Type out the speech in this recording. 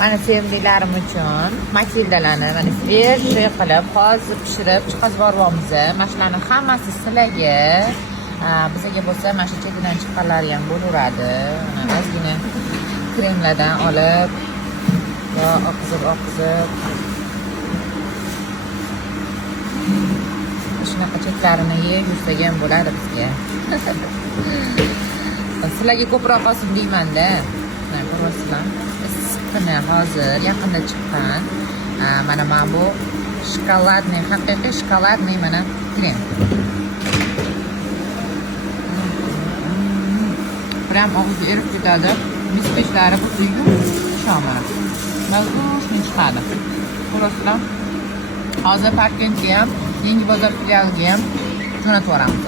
Mana sevimlilarim uchun Matildalarni mana svejiy qilib hozir pishirib chiqazib yuboryapmiz. Mana shularning hammasi sizlarga. Bizga bo'lsa mana shu chetidan chiqqanlari ham bo'laveradi. Mana ozgina kremlardan olib va oqizib shunaqa cheklarini yeb yursak ham bo'ladi bizga. Sizlarga ko'proq olsin deymanda. Mana ko'ryapsizlar. Issiqqina hozir yaqinda chiqqan. Mana bu shokoladniy, haqiqiy shokoladniy mana krem. Prям og'izga erib ketadi. Mispechlari xuddi yumshoq mana. Mazmun chiqadi. Ko'ryapsizlar? Hozir Parkentga ham, Yangi bozor filialiga ham jo'natib yuboramiz.